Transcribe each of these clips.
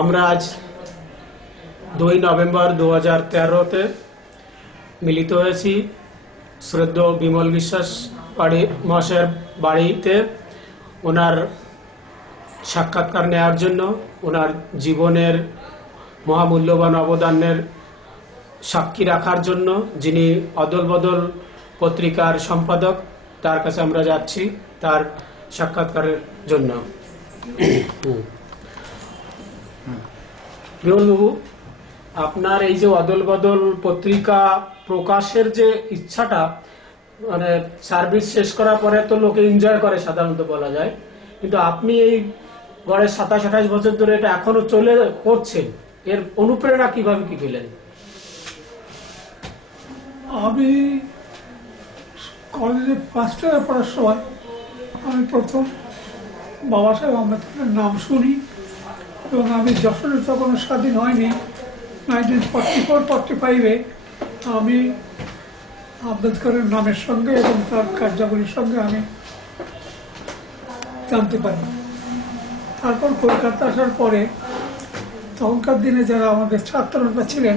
আমরা আজ 2 নভেম্বর 2013-তে মিলিত হয়েছি শ্রদ্ধেয় বিমল বিশ্বাস মহাশয়ের বাড়িতে ওনার সাক্ষাৎকার নেওয়ার জন্য, ওনার জীবনের মহামূল্যবান অবদানের সাক্ষী রাখার জন্য। যিনি অদল বদল পত্রিকার সম্পাদক, তার কাছে আমরা যাচ্ছি তার সাক্ষাৎকারের জন্য। বিমলবাবু, আপনার এই যে অদল বদল পত্রিকা প্রকাশের যে ইচ্ছাটা, মানে সার্ভিস শেষ করার পরে তো লোকে এনজয় করে সাধারণত বলা যায়, কিন্তু আপনি এই গড়ে 27-28 বছর ধরে এটা এখনো চলে করছেন, এর অনুপ্রেরণা কিভাবে কি পেলেন? আমি কলেজে ফার্স্ট ইয়ারে পড়ার সময় আমি প্রথম বাবা সাহেব আম্বেদকরের নাম শুনি, এবং আমি যশোরে তখন স্বাধীন হয়নি, 1944-45-এ আমি আম্বেদকরের নামের সঙ্গে এবং তার কার্যাবলীর সঙ্গে আমি জানতে পারি। তারপর কলকাতা আসার পরে তখনকার দিনে যারা আমাদের ছাত্ররা ছিলেন,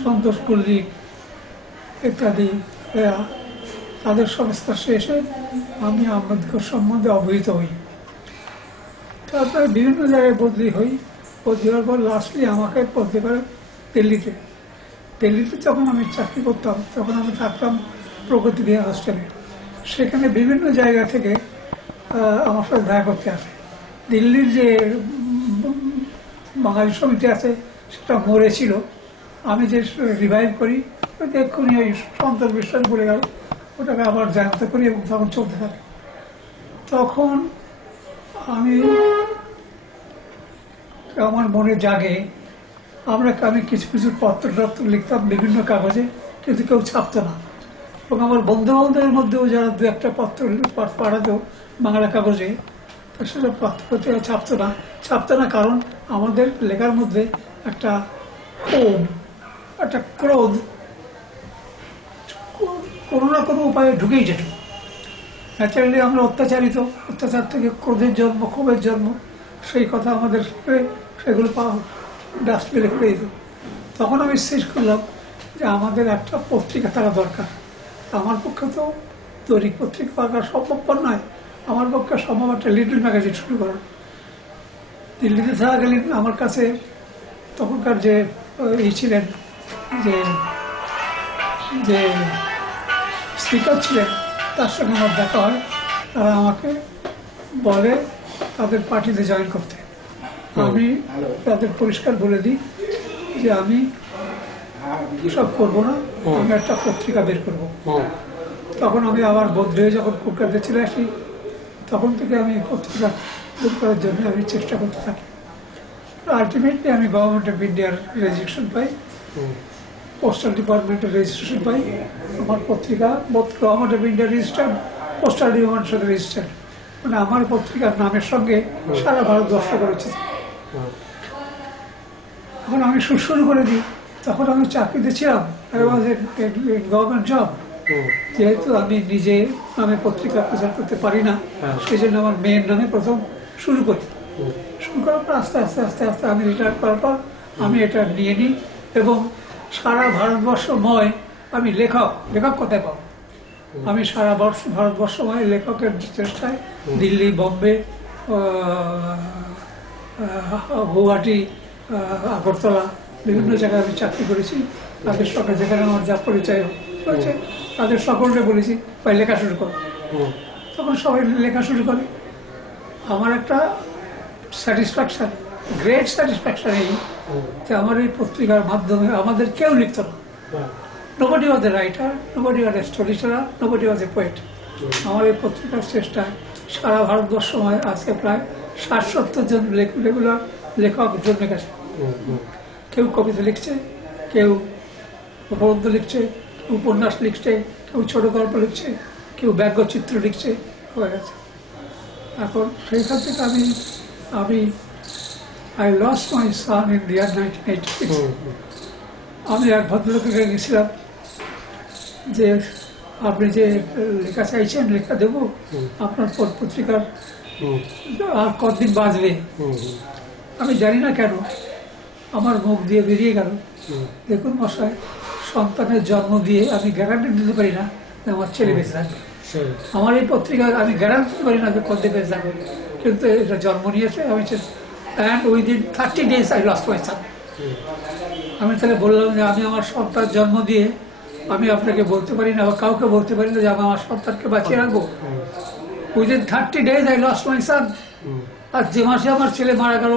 সন্তোষ কুল্লিক ইত্যাদি, তাদের সংস্কার শেষে আমি আম্বেদকর সম্বন্ধে অবহিত হই। তারপরে বিভিন্ন জায়গায় বদলি হই। বদলি হওয়ার পর লাস্টলি আমাকে বদলি করে দিল্লিতে। দিল্লিতে যখন আমি চাকরি করতাম তখন আমি থাকতাম প্রগতি বিহার হোস্টেলে। সেখানে বিভিন্ন জায়গা থেকে আমার সাথে দেখা করতে আসে। দিল্লির যে বাঙালি সমিতি আছে সেটা মরেছিল, আমি যে রিভাইভ করি এক্ষুনি ওই সন্তোষ বিশ্বাস বলে গেল, ওটাকে আবার জানাতে করি এবং তখন চলতে থাকে। তখন আমার মনে জাগে, আমি কিছু কিছু পত্র লিখতাম বিভিন্ন কাগজে, কিন্তু কেউ ছাপতো না। এবং আমার বন্ধু বান্ধবের মধ্যেও যারা দু একটা পত্র পাঠাতো বাংলা কাগজে, সেসব পত্রিকা ছাপতো না কারণ আমাদের লেখার মধ্যে একটা ক্রোধ কোনো না কোনো উপায়ে ঢুকেই যেত। ন্যাচারালি আমরা অত্যাচার থেকে ক্রোধের জন্ম, ক্ষোভের জন্ম, সেই কথা আমাদের সেগুলো ডাস্টবিনে ফেলে দিত। তখন আমি স্থির করলাম যে আমাদের একটা পত্রিকা থাকা দরকার। আমার পক্ষে তো দৈনিক পত্রিকা পাওয়া সম্ভবপর নয়, আমার পক্ষে সম্ভব একটা লিটল ম্যাগাজিন শুরু করা। দিল্লিতে থাকাকালীন আমার কাছে তখনকার যে ছিলেন, যে স্পিকার ছিলেন, তার সঙ্গে আমার দেখা হয়। তারা আমাকে বলে তাদের পার্টিতে জয়েন করতে। আমি তাদের পরিষ্কার বলে দিই যে আমি সব করবো না, আমি একটা পত্রিকা বের করবো। তখন আমি আবার বদলে হয়ে যখন কলকাতায় চলে আসি, তখন থেকে আমি পত্রিকা বের করার জন্য আমি চেষ্টা করতে থাকি। আলটিমেটলি আমি গভর্নমেন্ট অফ ইন্ডিয়ার রেজিস্ট্রেশন পাই, পোস্টাল ডিপার্টমেন্টের রেজিস্ট্রেশন পাই। আমার পত্রিকা government of India registered, postal ডিপার্টমেন্টের সাথে রেজিস্টার্ড, মানে আমার পত্রিকার নামের সঙ্গে সারা ভারতবর্ষ করেছে। এখন আমি শুরু করে দিই। তখন আমি চাকরিতে ছিলাম, গভর্নমেন্ট জব। যেহেতু আমি নিজে নামে পত্রিকা প্রচার করতে পারি না, সেই জন্য আমার মেয়ের নামে প্রথম শুরু করি। শুরু করার পর আস্তে আস্তে আস্তে আস্তে আমি রিটায়ার করার পর আমি এটা নিয়ে নিই, এবং সারা ভারতবর্ষময় আমি লেখক কোথায় পাবো? আমি সারা ভারতবর্ষময় লেখকের চেষ্টায় দিল্লি, বম্বে, গুয়াহাটি, আগরতলা, বিভিন্ন জায়গায় আমি চাকরি করেছি। তাদের সঙ্গে যেখানে আমার যা পরিচয় হয়েছে তাদের সকলকে বলেছি ভাই লেখা শুরু করো। তখন সবাই লেখা শুরু করে। আমার একটা স্যাটিসফ্যাকশন, গ্রেট স্যাটিসফ্যাকশন এই যে আমার এই পত্রিকার মাধ্যমে আমাদের কেউ লিখত না। Nobody was a writer, nobody was a storyteller, nobody was a poet. আমার এই পত্রিকার চেষ্টায় সারা ভারতবর্ষময় আজকে প্রায় 60-70 জন রেগুলার লেখক জন্মে গেছে। কেউ কবিতা লিখছে, কেউ প্রবন্ধ লিখছে, কেউ উপন্যাস লিখছে, কেউ ছোট গল্প লিখছে, কেউ ব্যঙ্গচিত্র লিখছে, হয়ে গেছে। এখন সেইখান থেকে আমি I lost my son in the year 1986. আমি এক ভদ্রলোকের কাছে গেছিলাম যে আপনি যে লেখা চাইছেন লেখা দেবো, আপনার পত্রিকার আর কতদিন বাঁচবে? আমি জানি না কেন আমার মুখ দিয়ে বেরিয়ে গেল, হুম, দেখুন মশাই, সন্তানের জন্ম দিয়ে আমি গ্যারান্টি দিতে পারি না যে আমার ছেলে বেঁচে থাকবে। সেই, আমার এই পত্রিকায় আমি গ্যারান্টি দিতে পারি না যে কবে বেঁচে থাকবে, কিন্তু এটা জন্ম নিয়েছে। আমি and within 30 days I lost my son. হুম, আমি তাহলে বললাম যে আমি আমার সন্তান জন্ম দিয়ে আমি আপনাকে বলতে পারি না বা কাউকে বলতে পারি না যে আমি আমার সন্তানকে বাঁচিয়ে রাখবো। হুম, within 30 days I lost my son. হুম, আর যে মাসে আমার ছেলে মারা গেল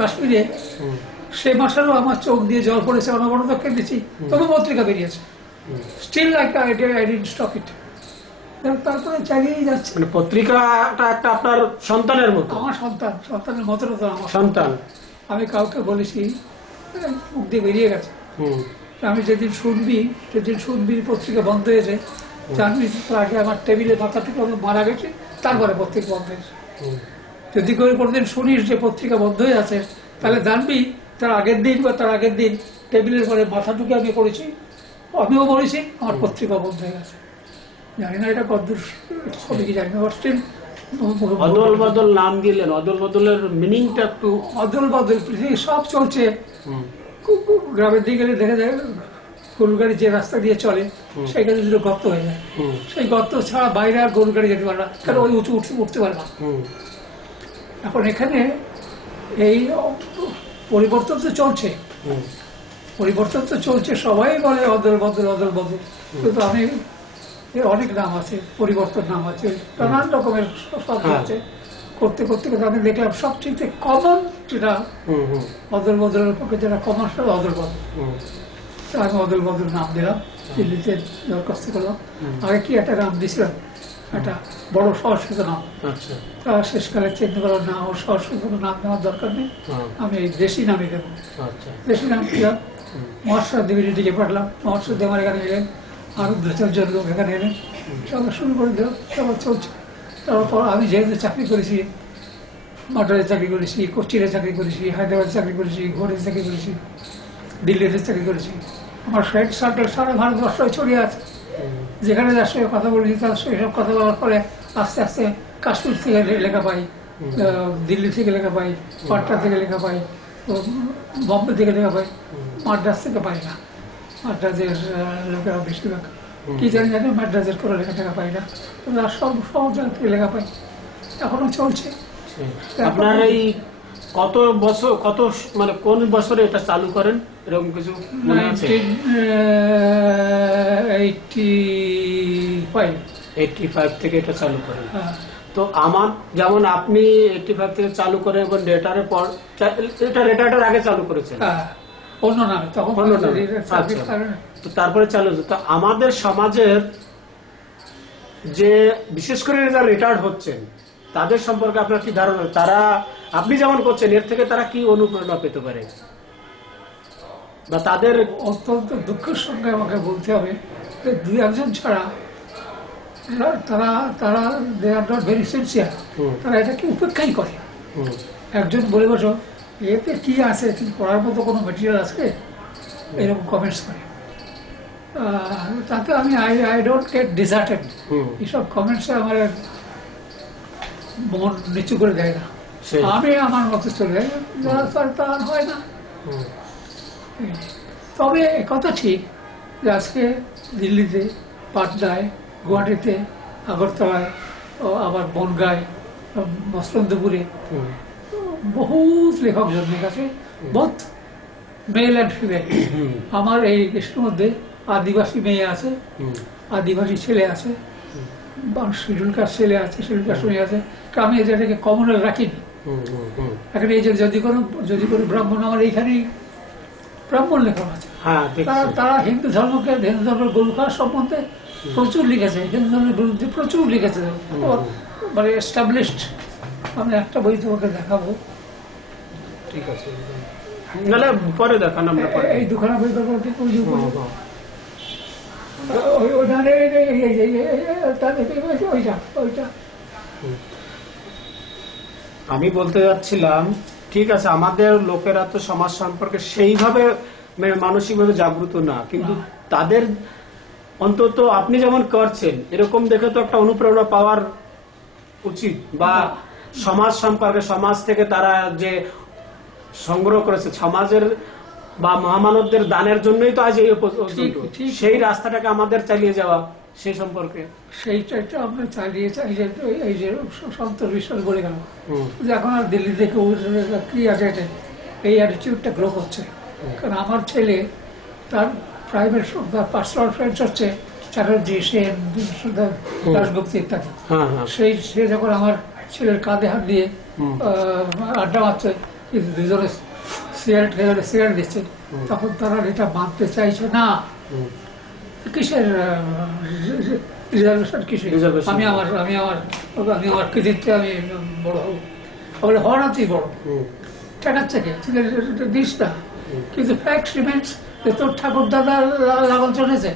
কাশ্মীরে, হুম, সে মাসেরও আমার চোখ দিয়ে জল পড়েছে, অনবরত কেঁদেছি, তবে পত্রিকা বেরিয়েছে। হুম। Still like I didn't stop it. তারপরে চালিয়েই যাচ্ছে। মানে পত্রিকাটা একটা আপনার সন্তানের মতো। আমার সন্তানের মতো তো আমার সন্তান। আমি কাউকে বলেছি, মুখ দিয়ে বেরিয়ে গেছে। হুম, আমি যেদিন শুনবি পত্রিকা বন্ধ হয়েছে, জানবি তার আগে আমার টেবিলে মাথা থেকে আমি মারা গেছে, তারপরে পত্রিকা বন্ধ হয়েছে। হুম, যদি করে কোনোদিন শুনিস যে পত্রিকা বন্ধ হয়ে আছে, তাহলে জানবি তার আগের দিন বা তার আগের দিন টেবিলের পরে মাথা ঢুকে আমি পড়েছি, আমিও বলেছি আমার পত্রিকা বন্ধ হয়ে গেছে। জানি না এটা কতদূর হবে কি জানি না, স্টিল অদল বদল নাম দিলেন, অদল বদলের মিনিংটা একটু। অদল বদল পৃথিবী সব চলছে। হুম, গ্রামের দিকে গেলে দেখা যায় গরু গাড়ি যে রাস্তা দিয়ে চলে সেখানে দুটো গর্ত হয়ে যায়, হুম, সেই গর্ত ছাড়া বাইরে আর গরু গাড়ি যেতে পারে না, কারণ ওই উঠতে পারে না। হুম, এখন এখানে এই পরিবর্তন তো চলছে, হুম, সবাই বলে অদল বদল, কিন্তু আমি অনেক নাম আছে, পরিবর্তন নাম আছে, নানান রকমের শব্দ আছে। করতে করতে করতে আমি দেখলাম সবচেয়ে কমন যেটা হুম, হুম, অদল বদলের পক্ষে যেটা কমন সেটা অদল বদল। হুম, আমি অদল বদল নাম দিলাম, দিল্লিতে দরখাস্ত করলাম। আগে কি একটা নাম দিয়েছিলাম, একটা বড় সংস্কৃত নাম, আচ্ছা, তা শেষকালে চিন্তা করলাম না, ওর সংস্কৃত নাম দেওয়ার দরকার নেই, হ্যাঁ, আমি এই দেশি নামই দেবো। আচ্ছা, দেশি নাম দিলাম। মহাশয় দেবীর দিকে পাঠালাম, মহাশয় দেব আমার এখানে এলেন, আরো 2-4 লোক এখানে এলেন, সবাই শুরু করে দিলাম, সবার চলছে। তারপর আমি যেহেতু চাকরি করেছি, মাদ্রাজে চাকরি করেছি, কোচিনে চাকরি করেছি, হায়দ্রাবাদে চাকরি করেছি, ঘরে চাকরি করেছি, দিল্লিতে চাকরি করেছি, আমার ফ্রেন্ড সার্কেল সারা ভারতবর্ষ ছড়িয়ে আছে। যেখানে যার সঙ্গে কথা বলেছি তার সঙ্গে সব কথা বলার পরে আস্তে আস্তে কাশ্মীর থেকে লেখা পাই, দিল্লি থেকে লেখা পাই, পাটনা থেকে লেখা পাই, বম্বে থেকে লেখা পাই, মাদ্রাজ থেকে পাই না। মাদ্রাজের লোকেরা বেশিরভাগ কি জানি মাদ্রাজের কোনো লেখা টেখা পাই না, সব জায়গা থেকে লেখা পাই। এখনো চলছে। আপনার এই কত বছর, মানে কোন বছরে এটা চালু করেন, এরকম কিছু মনে আছে? 85 থেকে এটা চালু করেন। তো আমার যেমন আপনি 85 থেকে চালু করে এবং রেটারের পর, এটা রেটারের আগে চালু করেছেন অন্য নামে, তখন অন্য নামে। আচ্ছা। তো তারপরে চালু হচ্ছে। তো আমাদের সমাজের যে বিশেষ করে যারা রিটায়ার্ড হচ্ছেন তাদের সম্পর্কে আপনার কি ধারণা, তারা আপনি যেমন করছেন এর থেকে তারা কি অনুপ্রেরণা পেতে পারে, বা তাদের? অত্যন্ত দুঃখের সঙ্গে আমাকে বলতে হবে যে 2-1 ছাড়া তারা তারা দে আর নট ভেরি সিনসিয়ার, তারা এটাকে উপেক্ষাই করে। একজন বলে বসো এতে কি আছে, কিন্তু পড়ার মতো কোনো মেটেরিয়াল আছে, এরকম কমেন্টস করে। তাতে আমি আই ডোন্ট গেট ডিসার্টেড। এইসব কমেন্টসে আমার মন নিচু করে দেয় না, আমি আমার মতো চলে যাই, তা আর হয় না। তবে একথা ঠিক যে আজকে দিল্লিতে, পাটনায়, গুয়াহাটিতে, আগরতলায়, আবার বনগাঁয়, মসলন্দপুরে বহুত লেখক জন্মে গেছে, বোথ মেল অ্যান্ড ফিমেল। আমার এই দেশের মধ্যে আদিবাসী মেয়ে আছে, আদিবাসী ছেলে আছে, শিডিউল কাস্ট ছেলে আছে, শিডিউল কাস্ট মেয়ে আছে। আমি এটাকে কমনাল রাখিনি। এখন এই যে যদি কোনো ব্রাহ্মণ, আমার এইখানেই ব্রাহ্মণ লেখক আছে, তারা হিন্দু ধর্মকে, হিন্দু ধর্মের গরু খাওয়ার সম্বন্ধে প্রচুর লিখেছে, হিন্দু ধর্মের বিরুদ্ধে প্রচুর লিখেছে, মানে এস্টাবলিশড। আমি একটা বই তোমাকে দেখাবো, ঠিক আছে, পরে দেখান, আমরা এই দুখানা বই ওইটা। আমি বলতে যাচ্ছিলাম, ঠিক আছে, আমাদের লোকেরা তো সমাজ সম্পর্কে সেইভাবে মানসিকভাবে জাগ্রত না, কিন্তু তাদের অন্তত আপনি যেমন করছেন এরকম দেখে তো একটা অনুপ্রেরণা পাওয়ার উচিত, বা সমাজ সম্পর্কে, সমাজ থেকে তারা যে সংগ্রহ করেছে সমাজের বা মহামানবদের দানের জন্যই তো আজ এই পর্যন্ত। ঠিক। সেই রাস্তাটাকে আমাদের চালিয়ে যাওয়া সেই সম্পর্কে সেইটা আমরা চালিয়ে এই যে সন্তোষ বিশ্বাস বলে গেল যে এখন আর দিল্লি থেকে কি আছে এটা, এই অ্যাটিটিউডটা গ্রো করছে। কারণ আমার ছেলে তার প্রাইভেট তার পার্সোনাল ফ্রেন্ডস হচ্ছে চ্যাটার্জি, সেন, দাশগুপ্ত ইত্যাদি। সে যখন আমার ছেলের কাঁধে হাত দিয়ে আড্ডা মারছে, দুজনে সিগারেট দিচ্ছে, তখন তারা এটা মানতে চাইছে না। কিসের রিজার্ভেশন, কিসের আমি আমার কৃতিত্বে আমি বড় হব, বলে হওয়ার তুই বড় ঠেকাচ্ছে কে দিস না। কিন্তু ফ্যাক্ট রিমেন্স যে তোর ঠাকুর দাদা লাঙল চলেছে,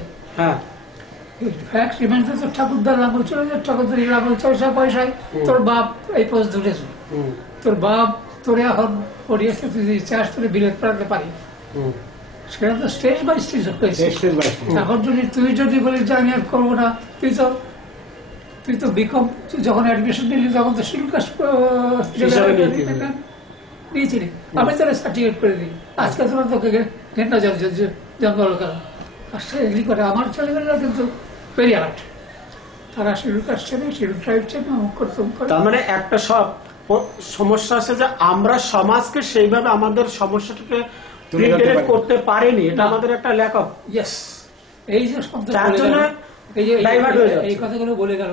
ফ্যাক্ট রিমেন্স তোর ঠাকুর দাদা লাঙল চলেছে, ঠাকুর দাদি লাঙল চলছে পয়সায়, তোর বাপ এই পোস্ট ধরেছে, তোর বাপ তোরে এখন পড়িয়েছে, তুই চাষ করে বিলেত পড়াতে পারি। সেটা তো স্টেজ বাই স্টেজ হয়েছে। এখন তুই যদি বলিস যে আমি আর করবো না, তুই তো বিকম যখন অ্যাডমিশন নিলি তখন তো শিডিউল কাস্ট দিয়েছিলি, আমি তোরা সার্টিফিকেট করে দিই। আজকে তোরা তোকে ঘেন্টা জঙ্গল করা। আর সে এগ্রি করে। আমার ছেলেমেয়েরা কিন্তু ভেরি আর্ট, তারা শিডিউল কাস্ট চেনে, শিডিউল ট্রাইব চেনে, অমুক করে তমুক করে। তার মানে একটা সব সমস্যা আছে যে আমরা সমাজকে সেইভাবে আমাদের সমস্যাটাকে করতে পারিনি, এটা আমাদের একটা ল্যাক অফ। ইয়েস, এই যে শব্দ এই কথাগুলো বলে গেল,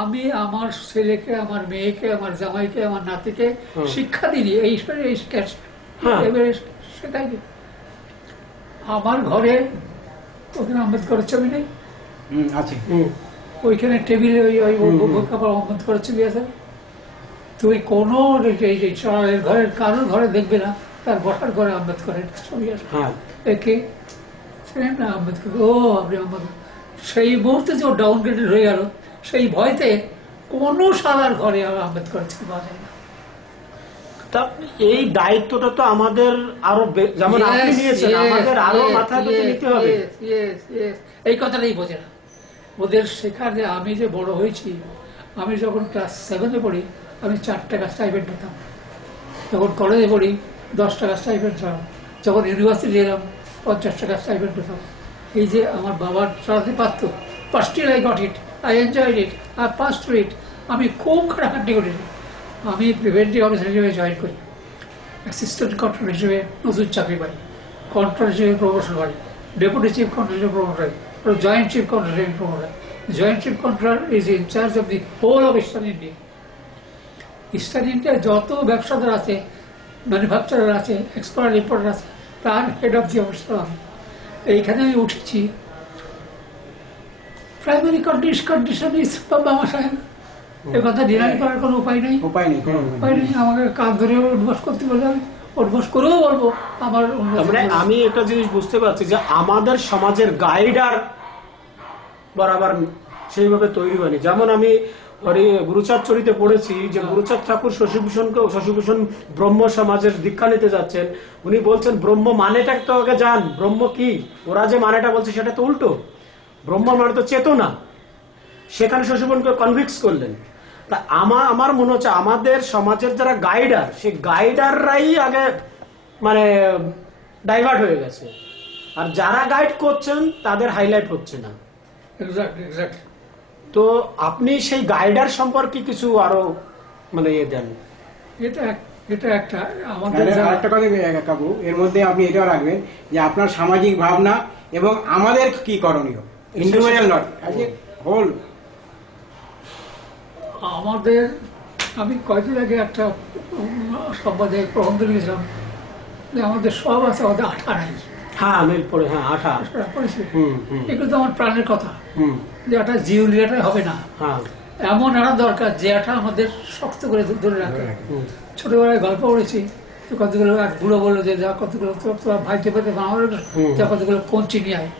আমি আমার ছেলেকে, আমার মেয়েকে, আমার জামাইকে, আমার নাতিকে শিক্ষা দিই এই সেটাই। আমার ঘরে ওখানে আম্বেদকরের ছবি নেই, ওইখানে টেবিলে ওই আম্বেদকরের ছবি আছে। তুই কোনো ঘরের কারোর ঘরে দেখবে না তার বসার ঘরে আম্বেদকরের ছবি আছে। একে আম্বেদকর, ও আপনি আম্বেদকর। সেই মুহূর্তে যে ডাউনগ্রেডেড হয়ে গেল, সেই ভয়তে কোন সালার ঘরে আম্বেদকরের ছবি পাওয়া যায় না। এই দায়িত্বটা তো আমাদের আরো, যেমন আপনি নিয়েছেন, আমাদের আরো মাথায় নিতে হবে। এই কথাটাই বোঝে না ওদের শেখার। আমি যে বড় হয়েছি, আমি যখন ক্লাস 7-এ পড়ি আমি 4 টাকা স্টাইপেন্ড পেতাম, যখন কলেজে পড়ি 10 টাকা স্টাইপেন্ড পেতাম, যখন ইউনিভার্সিটি এলাম 50 টাকা স্টাইপেন্ড পেতাম। এই যে আমার বাবার চালাতে পারত, but still I got it, I enjoyed it, I passed through it। আমি খুব খাটাখাটি করিনি। আমি প্রিভেন্টিভ অফিসার হিসেবে জয়েন করি, অ্যাসিস্ট্যান্ট কন্ট্রোল হিসেবে নতুন চাকরি পাই, কন্ট্রোল হিসেবে প্রমোশন পাই, ডেপুটি চিফ কন্ট্রোল হিসেবে প্রমোট হয়, জয়েন্ট চিফ কন্ট্রোল হিসেবে প্রমোট হয়। Joint chief controller is in charge of the whole of eastern India. Eastern India যত ব্যবসাদার আছে, ম্যানুফ্যাকচারার আছে, এক্সপোর্টার ইম্পোর্টার আছে, তার হেড অফ দি অফিস আমি। এইখানে আমি উঠেছি, প্রাইমারি কন্ডিশন ইজ বাবা সাহেব, এ কথা ডিনাই করার কোনো উপায় নেই। আমাকে কাজ ধরে উদ্বাস করতে বলে আমি উদ্বাস করেও বলবো আমার। আমি একটা জিনিস বুঝতে পারছি যে আমাদের সমাজের গাইডার বরাবর সেইভাবে তৈরি হয়নি। যেমন আমি গুরুচাঁদ চরিতে পড়েছি যে গুরুচাঁদ ঠাকুর শশীভূষণ ব্রহ্ম সমাজের দীক্ষা নিতে যাচ্ছেন, উনি বলছেন ব্রহ্ম মানেটা তো আগে জান, ব্রহ্ম কি। ওরা যে মানেটা বলছে সেটা তো উল্টো, ব্রহ্ম মানে তো চেতনা। সেখানে শশীভূষণকে কনভিক্স করলেন। তা আমার মনে হচ্ছে আমাদের সমাজের যারা গাইডার, সেই গাইডাররাই আগে মানে ডাইভার্ট হয়ে গেছে, আর যারা গাইড করছেন তাদের হাইলাইট হচ্ছে না। তো আপনি সেই গাইডার সম্পর্কে কিছু আরো মানে দেন। এটা একটা আমাদের একটা কথা কাকু, এর মধ্যে আপনি এটাও রাখবেন যে আপনার সামাজিক ভাবনা এবং আমাদের কি করণীয়, ইন্ডিভিজুয়াল নট হোল। আমাদের, আমি কয়েকদিন আগে একটা সংবাদে প্রবন্ধ লিখেছিলাম যে আমাদের সব আছে, আমাদের আঠা নাই। এগুলো তো আমার প্রাণের কথা, যে আঠা জিউলিয়াটা হবে না, এমন আঠা দরকার যে আঠা আমাদের শক্ত করে ধরে রাখে। ছোটবেলায় গল্প পড়েছি, কতগুলো এক বুড়ো বললো যে যা কতগুলো তোরা ভাইতে পেতে বানাবো, যা কতগুলো কঞ্চি নিয়ে আয়।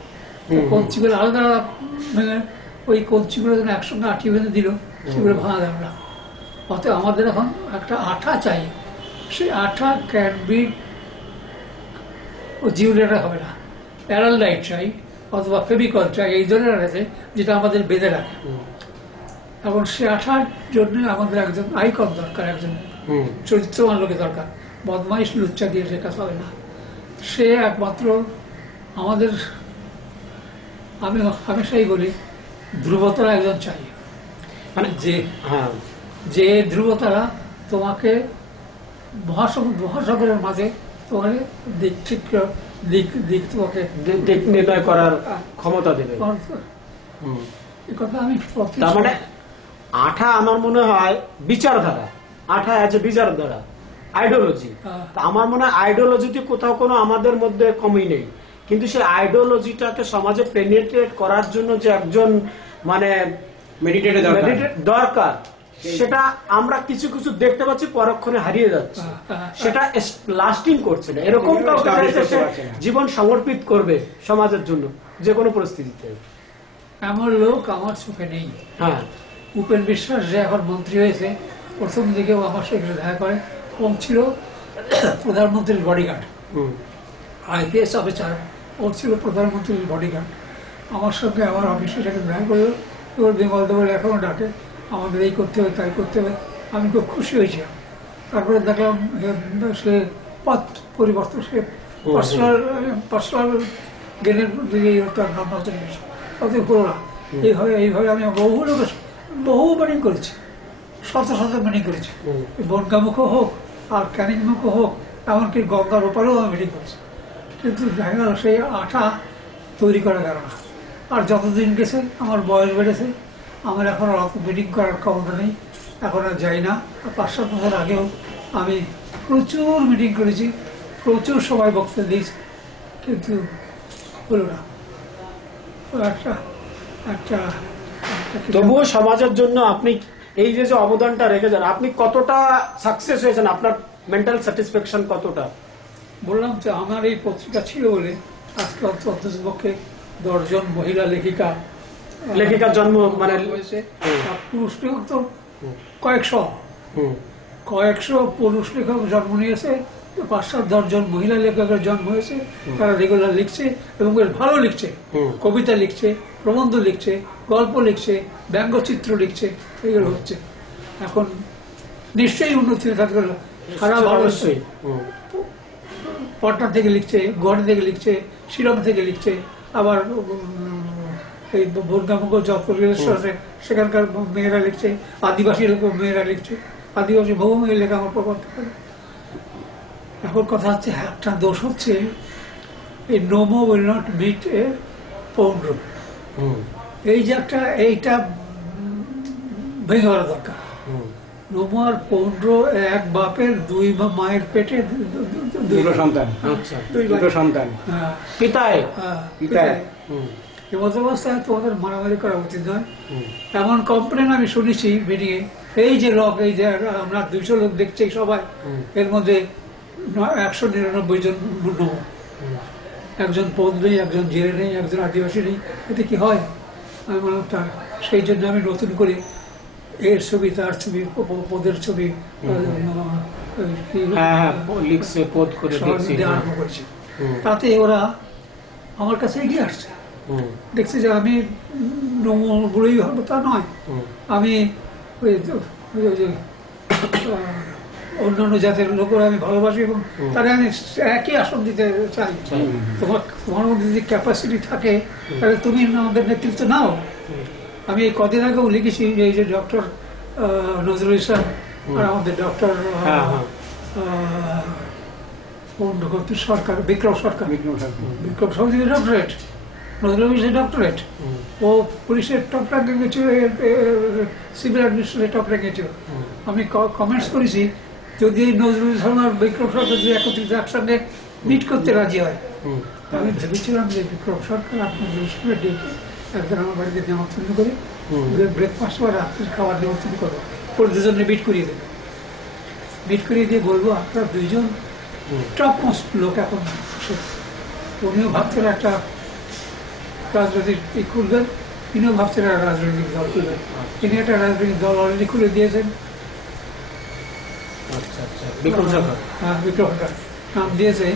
কঞ্চিগুলো আলাদা আলাদা, ওই কঞ্চিগুলো যেন একসঙ্গে আঠি বেঁধে দিল, সেগুলো ভাঙা গেল না। অতএব আমাদের এখন একটা আঠা চাই, সেই আঠা ক্যান বি, ও জিউলেটা হবে না, প্যারালাইট চাই অথবা ফেভিকল চাই, এই ধরনের আছে যেটা আমাদের বেঁধে রাখে। এখন সে আঠার জন্য আমাদের একজন আইকন দরকার, একজন চরিত্রবান লোকের দরকার। বদমাইশ লুচ্চা দিয়ে সে কাজ হবে না। সে একমাত্র আমাদের, আমি হামেশাই বলি, ধ্রুবতারা একজন চাই, মানে যে হ্যাঁ যে ধ্রুবতারা তোমাকে মহাসাগরের মাঝে তোমাকে দিক ঠিক দিক দিক তোমাকে দিক নির্ণয় করার ক্ষমতা দেবে। হুম। এই কথা আমি তার মানে আঠা আমার মনে হয় বিচারধারা, আঠা আছে বিচারধারা, আইডিওলজি। আমার মনে হয় আইডিওলজিতে কোথাও কোনো আমাদের মধ্যে কমই নেই, কিন্তু সেই আইডিওলজিটাকে সমাজে পেনিট্রেট করার জন্য যে একজন মানে মেডিটেটর দরকার, সেটা আমরা কিছু কিছু দেখতে পাচ্ছি পরক্ষণে হারিয়ে যাচ্ছে, সেটা লাস্টিং করছে না। এরকম কাউকে চাইছে সে জীবন সমর্পিত করবে সমাজের জন্য যে কোনো পরিস্থিতিতে, এমন লোক আমার চোখে নেই। হ্যাঁ, উপেন বিশ্বাস যে এখন মন্ত্রী হয়েছে, প্রথম দিকেও আমার সঙ্গে দেখা করে, কম ছিল প্রধানমন্ত্রীর বডিগার্ড, আইপিএস অফিসার, ওর ছিল প্রধানমন্ত্রীর বডিগার্ড। আমার সঙ্গে আমার অফিসে সাথে দেখা করলো, এবার বেঙ্গল বলে এখনো ডাকে, আমাদের এই করতে হবে তাই করতে হবে। আমি খুব খুশি হয়েছিলাম। তারপরে দেখলাম সে পথ পরিবর্তন, সে পার্সোনাল গেনের দিকে তার নাম চলে গেছে, তাতে হলো না। এইভাবে আমি বহু লোকের বহু মিটিং করেছি, শত শত মিটিং করেছি, বনগামুখও হোক আর ক্যানিং মুখও হোক, এমনকি গঙ্গার ওপারেও আমি মিটিং করেছি। কিন্তু দেখা গেল সেই আঠা তৈরি করা গেল না। আর যতদিন গেছে আমার বয়স বেড়েছে, আমার এখন আর অত মিটিং করার ক্ষমতা নেই, এখন আর যাই না। 5-7 বছর আগেও আমি প্রচুর মিটিং করেছি, প্রচুর সময় বক্তব্য দিয়েছি, কিন্তু হলো না। তবুও সমাজের জন্য আপনি এই যে অবদানটা রেখেছেন, আপনি কতটা সাকসেস হয়েছেন, আপনার মেন্টাল স্যাটিসফ্যাকশন কতটা? বললাম যে আমার এই পত্রিকা ছিল বলে আজকে অন্ততপক্ষে 10 জন মহিলা লেখিকার জন্ম মানে হয়েছে। পুরুষ লেখক তো কয়েকশো পুরুষ লেখক জন্ম নিয়েছে, 5-7-10 জন মহিলা লেখকের জন্ম হয়েছে। তারা রেগুলার লিখছে এবং ভালো লিখছে, কবিতা লিখছে, প্রবন্ধ লিখছে, গল্প লিখছে, ব্যঙ্গচিত্র লিখছে, এগুলো হচ্ছে। এখন নিশ্চয়ই উন্নতি থাকবে, সারা ভারতবর্ষে পটনা থেকে লিখছে, গুয়াহাটি থেকে লিখছে, শিলং থেকে লিখছে, আবার এই বনগামুখ যত আছে সেখানকার মেয়েরা লিখছে, আদিবাসী মেয়েরা লিখছে, আদিবাসী বহু মেয়ে লেখা আমার প্রবন্ধ করে। এখন কথা হচ্ছে, একটা দোষ হচ্ছে এই নোমো উইল নট মিট এ পৌন্ড্র, এই যে এইটা ভেঙে দেওয়া দরকার। নোমো আর পৌন্ড্র এক বাপের 2 মায়ের পেটে 2 সন্তান, পিতায় এমত অবস্থায় তোমাদের মারামারি করা উচিত নয়। এমন কমপ্লেন আমি শুনেছি মিটিংয়ে, এই যে লোক, এই যে আমরা 200 লোক দেখছি সবাই, এর মধ্যে 199 জন নোমো, একজন পদ নেই, একজন জেলে নেই, একজন আদিবাসী নেই, এতে কি হয়? আমি বললাম তার সেই জন্য আমি নতুন করে এর ছবি, তার ছবি, পদের ছবি আরম্ভ করেছি। তাতে ওরা আমার কাছে এগিয়ে আসছে, দেখছি যে আমি নোংগুলোই হবো তা নয়, আমি অন্যান্য জাতের লোকেরা আমি ভালোবাসি এবং তারা আমি একই আসন দিতে চাই। তোমার মধ্যে যদি ক্যাপাসিটি থাকে তাহলে তুমি আমাদের নেতৃত্ব নাও। আমি এই কদিন আগেও লিখেছি যে এই যে ডক্টর নজরুল ইসলাম আর আমাদের ডক্টর সরকার, বিক্রম সরকার ডক্টরেট, নজরুল ইসলাম ডক্টরেট, ও পুলিশের টপ র্যাঙ্কে গেছিল, সিভিল অ্যাডমিনিস্ট্রেশনের টপ র্যাঙ্কে ছিল। আমি কমেন্টস করেছি, যদি নজরুল ইসলাম আর বিক্রম সরকার যদি একত্রিত একসঙ্গে মিট করতে রাজি হয়, আমি ভেবেছিলাম যে বিক্রম সরকার আর নজরুল ইসলামের ডেকে একজন আমার বাড়িতে নেমন্ত্রণ করে ব্রেকফাস্ট বা রাত্রির খাবার নেমন্ত্রণ করবো, ওর দুজনে মিট করিয়ে দেবে। মিট করিয়ে দিয়ে বলবো আপনার 2 জন টপ মোস্ট লোক এখন, উনিও ভাবছেন একটা রাজনৈতিক খুলবেন, তিনিও ভাবছেন একটা রাজনৈতিক দল খুলবেন। তিনি একটা রাজনৈতিক দল অলরেডি খুলে দিয়েছেন, বিক্রম সরকার নাম দিয়েছে।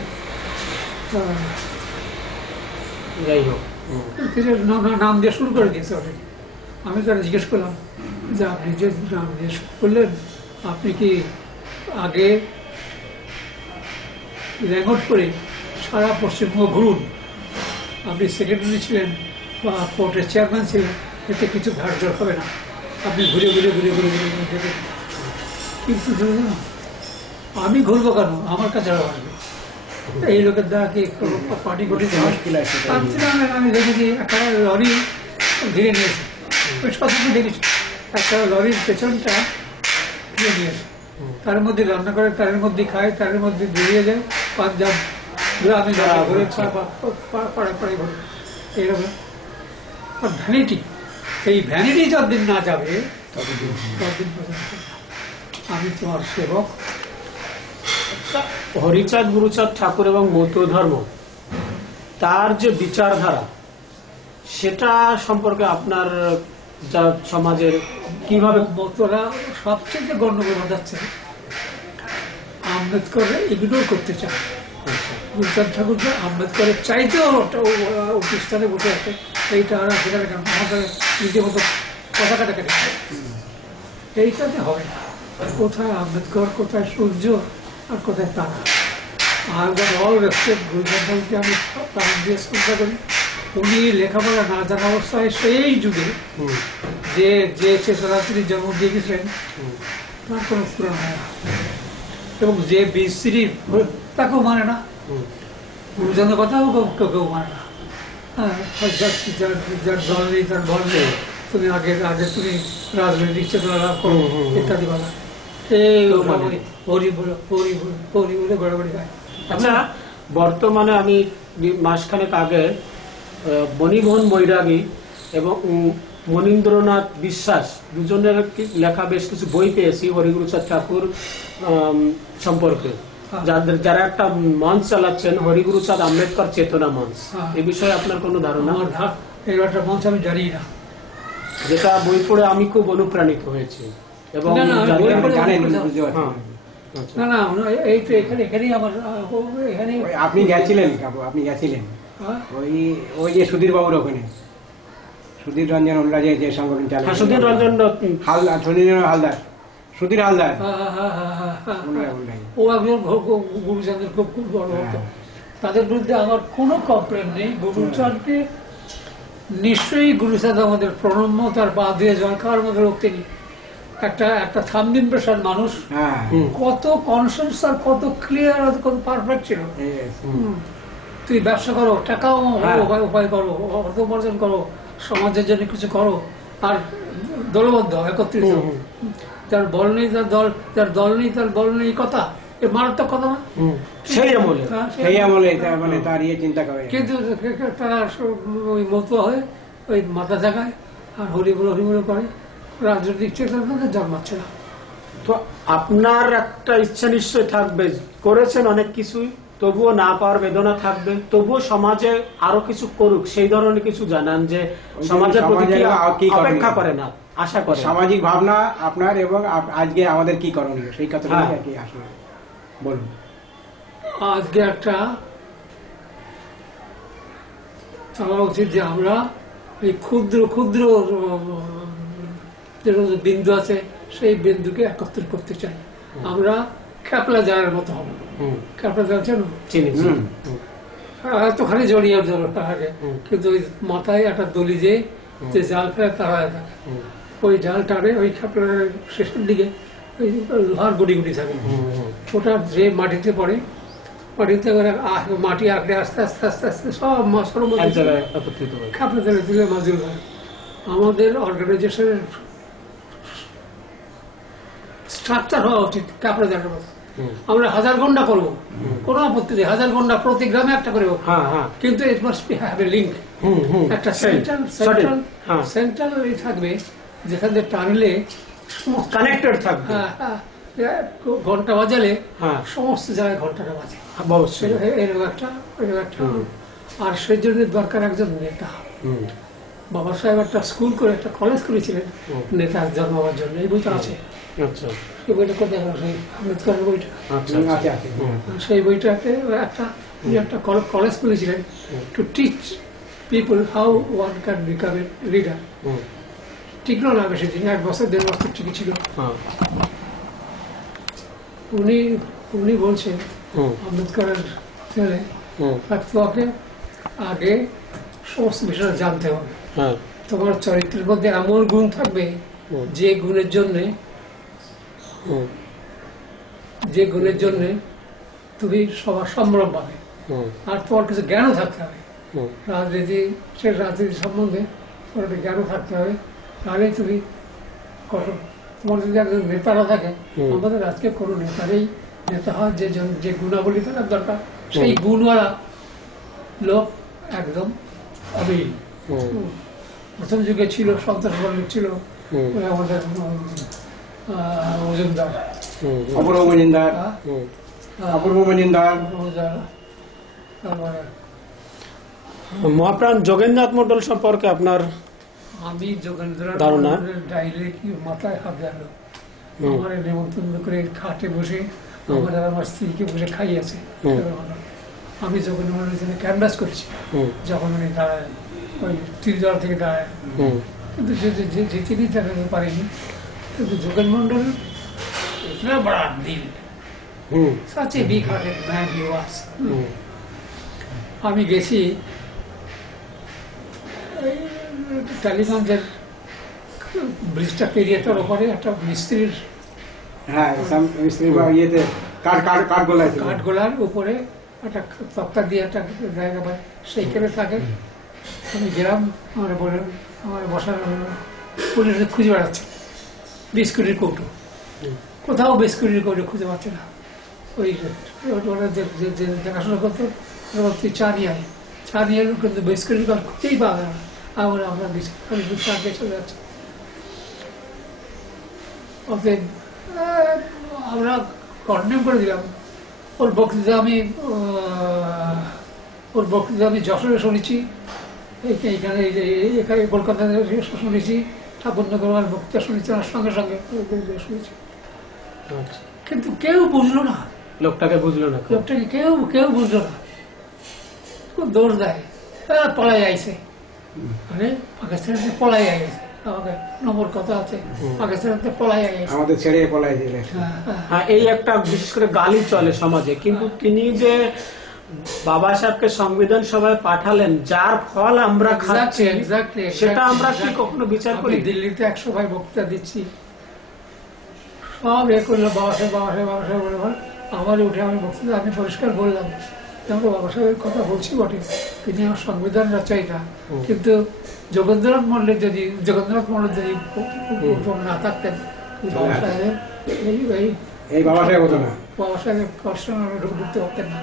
নাম দিয়ে শুরু করে দিয়েছে অলরেডি। আমি তারা জিজ্ঞেস করলাম যে আপনি যে নাম দিয়ে শুরু করলেন, আপনি কি আগে রেকর্ড করে সারা পশ্চিমবঙ্গ ঘুরুন। আপনি সেক্রেটারি ছিলেন বা কোর্টের চেয়ারম্যান ছিলেন, এতে কিছু ধার্য হবে না। আপনি ঘুরে ঘুরে ঘুরে ঘুরে ঘুরে ঘুরে দেখেন। কিন্তু আমি ঘুরবো কেন, আমার কাছে আরো আসবে। এই লোকের দ্বারা কি পার্টি গঠিত হয়? আমি দেখেছি একটা লরি ঘিরে নিয়েছে, ওই সবসময় দেখেছি একটা লরির পেছনটা ঘিরে নিয়েছে, তার মধ্যে রান্না করে, তার মধ্যে খায়, তার মধ্যে বেরিয়ে যায় পাঞ্জাব গ্রামে ঘুরে পাড়া পাড়ে ঘুরে এইরকম। আর ভ্যানিটি, এই ভ্যানিটি যতদিন না যাবে ততদিন পর্যন্ত আমি তোমার সেবক। হরিচাঁদ গুরুচাঁদ ঠাকুর এবং মৈত্র ধর্ম, তার যে বিচারধারা, সেটা সম্পর্কে আপনার যা সমাজের কিভাবে মতরা সবচেয়ে গণ্ডগোল ঘটাচ্ছে, আম্বেদকর ইগনোর করতে চায়। গুরুচাঁদ ঠাকুর আম্বেদকরের চাইতেও উচ্চ স্থানে বসে আছে, এইটা আর সেখানে আমাদের নিজের মতো কথা কাটাকাটি, এইটাতে হবে না। কোথায় আম্বেদকর, কোথায় সূর্য, আর কোথায় তারা। আর অল রেসপেক্ট গুরুচাঁদ ঠাকুরকে আমি প্রাণ দিয়ে শ্রদ্ধা করি। উনি লেখাপড়া না জানা অবস্থায় সেই যুগে যে যে চেতনা তিনি জন্ম দিয়ে গেছিলেন তার কোনো পূরণ হয় না, এবং যে বিশ্রী তাকেও মানে না, গুরুজনের কথাও কেউ মানে না। যার দল নেই তার বল নেই, তুমি আগে আগে তুমি রাজনৈতিক চেতনা লাভ করো ইত্যাদি বলা, এই হরি বলে হরি বলে হরি বলে গড়াগড়ি গায়। আচ্ছা, বর্তমানে আমি মাসখানেক আগে মণিমোহন বৈরাগী এবং মনীন্দ্রনাথ বিশ্বাস দুজনের লেখা বেশ কিছু বই পেয়েছি হরিগুরুচাঁদ ঠাকুর সম্পর্কে, যারা একটা মঞ্চ চালাচ্ছেন, হরিগুরুচাঁদ আম্বেদকর চেতনা মঞ্চ। এই বিষয়ে আপনার কোনো ধারণা? এই একটা মঞ্চ আমি জানি না, যেটা বই পড়ে আমি খুব অনুপ্রাণিত হয়েছি। এবং না না এই তো এখানেই আমার এখানে আপনি গেছিলেন, আপনি গেছিলেন ওই যে সুধীর বাবুর ওখানে, সুধীর রঞ্জন ওরা যে সংগঠন চালায়, সুধীর রঞ্জন হালদার, সুধীর হালদার, ও একজন গুরুচাঁদের খুব খুব বড় হতো। তাদের বিরুদ্ধে আমার কোনো কমপ্লেন নেই। গুরুচাঁদকে নিশ্চয়ই গুরুচাঁদ আমাদের প্রণম্য, তার পা দিয়ে জল খাওয়ার মধ্যে লোক তিনি। একটা থামদিন পেশার মানুষ, কত কনসেন্স আর কত ক্লিয়ার আর কত পারফেক্ট ছিল। তুই ব্যবসা করো, টাকাও উপায় করো, অর্থ উপার্জন করো, সমাজের জন্য কিছু করো, আর দলবদ্ধ একত্রিত। যার বল নেই তার দল, যার দল নেই তার বল নেই, কথা এ মারাত্মক কথা না? সেই আমলে মানে তার ইয়ে চিন্তা করে, কিন্তু তারা ওই মতুয়া হয়ে ওই মাথা জাগায় আর হরিবল করে, রাজনৈতিক চেতনা জন্মাচ্ছে না। তো আপনার একটা ইচ্ছা নিশ্চয় থাকবে, করেছেন অনেক কিছুই, তবুও না পাওয়ার বেদনা থাকবে, তবুও সমাজে আরো কিছু করুক সেই ধরনের কিছু জানান, যে সমাজের প্রতি অপেক্ষা করে না, আশা করে। সামাজিক ভাবনা আপনার এবং আজকে আমাদের কি করণীয় সেই কথাটা আর কি আসলে বলুন। আজকে একটা চাওয়া উচিত যে আমরা এই ক্ষুদ্র ক্ষুদ্র বিন্দু আছে, সেই বিন্দুকে একত্রিত করতে চাই। আমরা খ্যাপলা জালের মতো হবো। খ্যাপলা জাল জানো? এতখানি জড়িয়ে থাকে, কিন্তু ওই মাথায় একটা দলি যে জাল ফেলে তারা থাকে, ওই জাল টানে, ওই খ্যাপলার শেষের দিকে ওই লোহার গুটি গুটি থাকে, ওটা যে মাটিতে পড়ে, মাটিতে মাটি আঁকড়ে আস্তে আস্তে আস্তে আস্তে সব মাছের মধ্যে খ্যাপলা জালে দিলে মাছগুলো হয়। আমাদের অর্গানাইজেশনের স্ট্রাকচার হওয়া উচিত খ্যাপলা জালের মতো। আমরা 1000 গন্ডা করবো, কোনো আপত্তি নেই, 1000 গন্ডা প্রতি গ্রামে একটা করে, কিন্তু it must be have a link, একটা সেন্ট্রাল থাকবে যেখানে টানলে কানেক্টেড থাকবে। ঘন্টা বাজালে সমস্ত জায়গায় ঘন্টাটা বাজে, এরকম একটা। আর সেই জন্য দরকার একজন নেতা। বাবা সাহেব একটা স্কুল করে, একটা কলেজ করেছিলেন নেতার জন্মাবার জন্য। এই বইটা আছে, সেই বইটা কোথায়? আম্বেদকরের বইটা, সেই বইটাতে একটা কলেজ করেছিলেন to teach people how one can become a leader. টিকলো না বেশি দিন, 1 বছর 1.5 বছর ঠিকই ছিল। উনি উনি বলছেন আম্বেদকরের ছেলে তোমাকে আগে সমস্ত বিষয় জানতে হবে, তোমার চরিত্রের মধ্যে এমন গুণ থাকবে যে গুণের জন্য তুমি সবার সম্ভ্রম পাবে, আর তোমার কিছু জ্ঞানও থাকতে হবে রাজনীতি, সে রাজনীতি সম্বন্ধে তোমার একটা জ্ঞানও থাকতে হবে, তাহলে তুমি কঠোর। তোমার যদি একজন নেতারা থাকে, আমাদের আজকে কোনো নেতারই নেতা হওয়ার যে গুণাবলী থাকার দরকার সেই গুণওয়ালা লোক একদম অবিহীন। প্রথম যুগে ছিল সন্ত্রাসবাদী, ছিল আমাদের মজুমদার, অপূর্ব মজুমদার, তারপরে মহাপ্রাণ যোগেন্দ্রনাথ মন্ডল সম্পর্কে আপনার আমি যোগেন্দ্রনাথ ধারণা? ডাইলে কি মাথায় হাত গেল, আমার নেমন্তন্ন করে খাটে বসে আমার আর আমার স্ত্রীকে বসে খাইয়েছে। আমি যোগেন্দ্রনাথের জন্য ক্যানভাস করছি যখন উনি দাঁড়ায়, ওই তীরজলা থেকে দাঁড়ায়, কিন্তু যে তিনি দেখাতে পারেনি। কিন্তু যোগেন মন্ডল ইতনা বড়া দিল, such a big hearted man he was. আমি গেছি টালিগঞ্জের ব্রিজটা পেরিয়ে তার ওপরে একটা মিস্ত্রির, হ্যাঁ মিস্ত্রি ইয়েতে কাঠগোলার উপরে একটা তক্তা দিয়ে একটা জায়গা পায়, সেইখানে থাকে। আমি গেলাম, আমার বললেন আমার বসার পুলিশে খুঁজে বেড়াচ্ছে বিস্কুটের কৌটো, কোথাও বিস্কুটের কৌটো খুঁজে পাচ্ছে না। ওই ওরা যে দেখাশোনা করতো তুই চা নিয়ে আয়, চা নিয়ে এলো, কিন্তু বিস্কুটের কৌটো খুঁজেই পাওয়া গেল না। আমরা বিস্কুট চা খেয়ে চলে যাচ্ছি। অতএব আমরা কন্ডেম করে দিলাম। ওর বক্তৃতা আমি যশোরে শুনেছি, এখানে কলকাতায় শুনেছি, ঠাকুরনগর বক্তৃতা শুনেছি, আমার সঙ্গে সঙ্গে শুনেছি। কিন্তু কেউ বুঝলো না, লোকটাকে কেউ বুঝলো না, খুব দোষ দেয়, পলাই আইছে, মানে পাকিস্তানে পলাই আইছে, আমাদের নম্বর কথা আছে, পাকিস্তানে পলাই আইছে, আমাদের ছেড়ে পলাই দিলে। এই একটা বিশেষ করে গালি চলে সমাজে, কিন্তু তিনি যে বাবা সাহেবকে সংবিধান সভায় পাঠালেন, যার ফল আমরা খাচ্ছি, সেটা আমরা কি কখনো বিচার করি? দিল্লিতে 100 ভাই বক্তৃতা দিচ্ছি, সব এ করলো বাবা সাহেব বলে, আমার উঠে আমি বক্তৃতা আমি পরিষ্কার বললাম আমরা বাবা সাহেবের কথা বলছি বটে, তিনি আমার সংবিধান রচয়িতা, কিন্তু যোগেন্দ্রনাথ মন্ডল যদি না থাকতেন, বাবা সাহেবের ঢুকতে পারতেন না।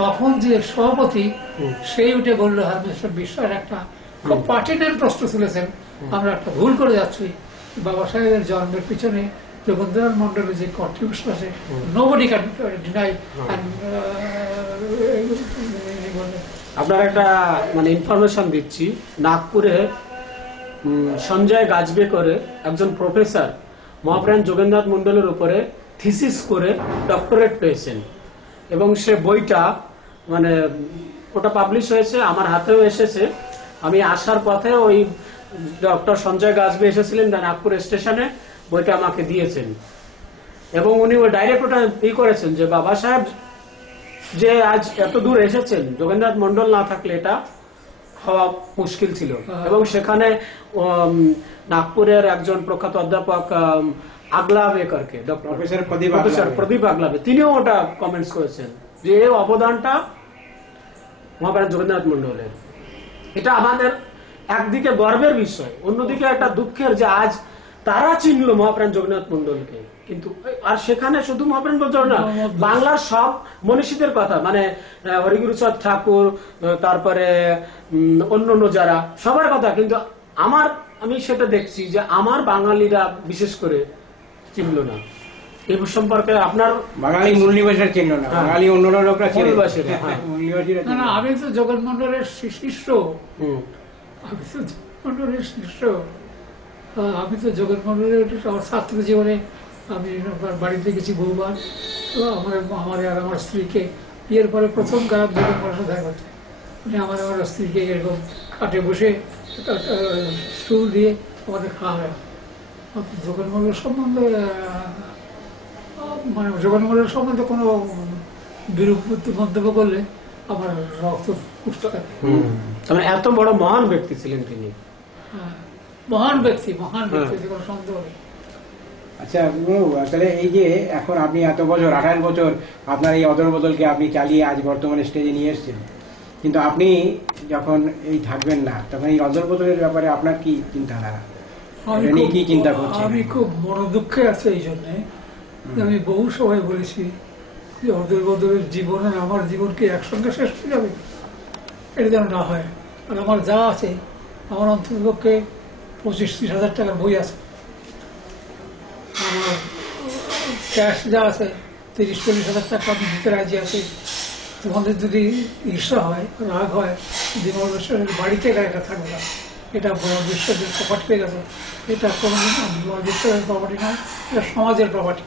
তখন যে সভাপতি সেই উঠে বললো, মিস্টার বিশ্বাস একটা খুব পার্টিনের প্রশ্ন তুলেছেন, আমরা একটা ভুল করে যাচ্ছি, বাবা সাহেবের জন্মের পিছনে যোগেন্দ্রনাথ মন্ডলের যে কন্ট্রিবিউশন আছে, নোবডি ক্যান ডিনাই। আপনার একটা মানে ইনফরমেশন দিচ্ছি, নাগপুরে সঞ্জয় গাজবেকরে একজন প্রফেসর মহাপ্রাণ যোগেন্দ্রনাথ মন্ডলের উপরে থিসিস করে ডক্টরেট পেয়েছেন, এবং সে বইটা মানে ওটা পাবলিশ হয়েছে, আমার হাতেও এসেছে। আমি আসার পথে ওই ডক্টর সঞ্জয় গাজবে এসেছিলেন নাগপুর স্টেশনে, বইটা আমাকে দিয়েছেন, এবং উনি ওই ডাইরেক্ট ওটা করেছেন যে বাবা সাহেব যে আজ এত দূর এসেছেন, যোগেন্দ্রনাথ মন্ডল না থাকলে এটা হওয়া মুশকিল ছিল। এবং সেখানে নাগপুরের একজন প্রখ্যাত অধ্যাপক আগলাবেকরকে, প্রফেসর প্রদীপ আগলাবে, তিনিও ওটা কমেন্টস করেছেন যে এই অবদানটা মহাপ্রাণ যোগেন্দ্রনাথ মন্ডলের। এটা আমাদের একদিকে গর্বের বিষয়, অন্যদিকে একটা দুঃখের যে আজ তারা চিনল মহাপ্রাণ যোগেন্দ্রনাথ মন্ডলকে। কিন্তু আর সেখানে শুধু মহাপ্রাণ মন্ডল না, বাংলার সব মনীষীদের কথা, মানে হরিগুরুচাঁদ ঠাকুর, তারপরে অন্য যারা, সবার কথা। কিন্তু আমি সেটা দেখছি যে আমার বাঙালিরা বিশেষ করে চিনল না। এই সম্পর্কে আপনার বাঙালি মূল নিবাসের চিহ্ন না, বাঙালি অন্য লোকরা চিনে। আমি তো যোগেন মন্ডলের শিষ্য, আমি তো যোগেন মন্ডলের আমার ছাত্র জীবনে আমি বাড়িতে গেছি বহুবার। তো আমার আর আমার স্ত্রীকে বিয়ের পরে প্রথম গেলাম যোগেন মন্ডলের দেখা করতে। উনি আমার স্ত্রীকে এরকম খাটে বসে স্টুল দিয়ে আমাদের খাওয়া হয়। যোগেন মন্ডল সম্বন্ধে মানে জগন্মোহনের সম্বন্ধে কোনো বিরূপ মন্তব্য করলে আমার রক্ত উঠতে থাকে। মানে এত বড় মহান ব্যক্তি ছিলেন তিনি। হ্যাঁ, মহান ব্যক্তি কোনো সন্দেহ নেই। আচ্ছা বিমলবাবু, তাহলে এই যে এখন আপনি এত বছর 28 বছর আপনার এই অদল বদলকে আপনি চালিয়ে আজ বর্তমানে স্টেজে নিয়ে এসেছেন, কিন্তু আপনি যখন এই থাকবেন না তখন এই অদল বদলের ব্যাপারে আপনার কি চিন্তাধারা, কি চিন্তা করছেন? আমি খুব বড় দুঃখে আছি এই জন্যে যে আমি বহু সময় বলেছি যে অদল বদলের জীবন আর আমার জীবনকে একসঙ্গে শেষ হয়ে যাবে, এটা যেন না হয়। আর আমার যা আছে, আমার অন্ততপক্ষে 25-30 হাজার টাকার বই আছে, আমার ক্যাশ যা আছে 30-40 হাজার টাকা আমি দিতে রাজি আছি। তোমাদের যদি ঈর্ষা হয়, রাগ হয়, বিমল বিশ্বাসের বাড়িতে এটা থাকবে না, এটা বিমল বিশ্বাসের প্রপার্টি হয়ে গেছে, এটা কোনোদিন বিমল বিশ্বাসের প্রপার্টি নয়, এটা সমাজের প্রপার্টি।